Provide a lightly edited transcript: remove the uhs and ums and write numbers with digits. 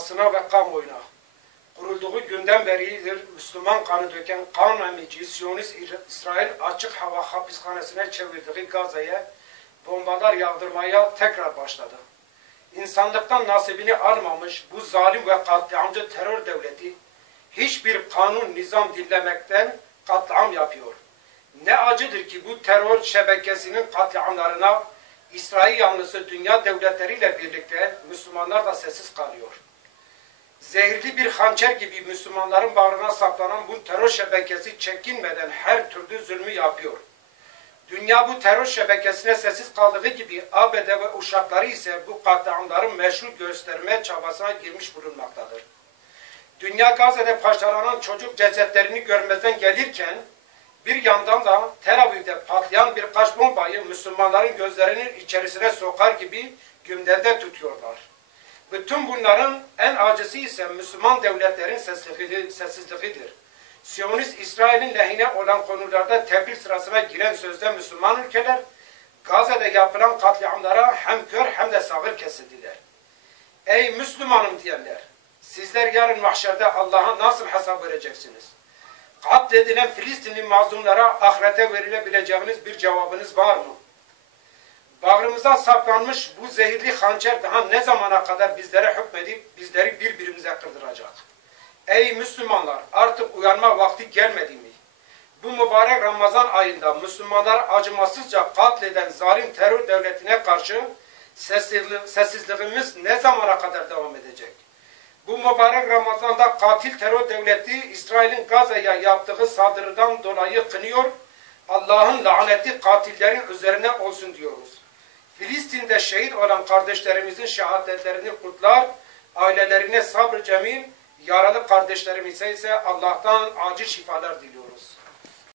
basına ve kamuoyuna kurulduğu günden beridir Müslüman kanı döken kan emici Siyonist İsrail açık hava hapishanesine çevirdiği Gazze'ye bombalar yağdırmaya tekrar başladı. İnsanlıktan nasibini almamış bu zalim ve katliamcı terör devleti hiçbir kanun nizam dinlemekten katliam yapıyor. Ne acıdır ki bu terör şebekesinin katliamlarına İsrail yanlısı dünya devletleriyle birlikte Müslümanlar da sessiz kalıyor. Zehirli bir hançer gibi Müslümanların bağrına saplanan bu terör şebekesi çekinmeden her türlü zulmü yapıyor. Dünya bu terör şebekesine sessiz kaldığı gibi ABD ve uşakları ise bu katliamların meşru gösterme çabasına girmiş bulunmaktadır. Dünya Gazze'de parçalanan çocuk cesetlerini görmezden gelirken bir yandan da Tel Aviv'de patlayan birkaç bombayı Müslümanların gözlerinin içerisine sokar gibi gündemde tutuyorlar. Bütün bunların en acısı ise Müslüman devletlerin sessizliğidir. Siyonist İsrail'in lehine olan konularda tebrik sırasına giren sözde Müslüman ülkeler, Gazze'de yapılan katliamlara hem kör hem de sağır kesildiler. Ey Müslümanım diyenler, sizler yarın mahşerde Allah'a nasıl hesap vereceksiniz? Katledilen Filistinli mazlumlara ahirete verilebileceğiniz bir cevabınız var mı? Bağrımıza saplanmış bu zehirli hançer daha ne zamana kadar bizlere hükmedip bizleri birbirimize kırdıracak? Ey Müslümanlar, artık uyanma vakti gelmedi mi? Bu mübarek Ramazan ayında Müslümanlar acımasızca katleden zalim terör devletine karşı sessizliğimiz ne zamana kadar devam edecek? Bu mübarek Ramazan'da katil terör devleti İsrail'in Gazze'ye yaptığı saldırıdan dolayı kınıyor, Allah'ın laneti katillerin üzerine olsun diyoruz. Filistin'de şehit olan kardeşlerimizin şehadetlerini kutlar, ailelerine sabır cemil, yaralı kardeşlerimize ise Allah'tan acil şifalar diliyoruz.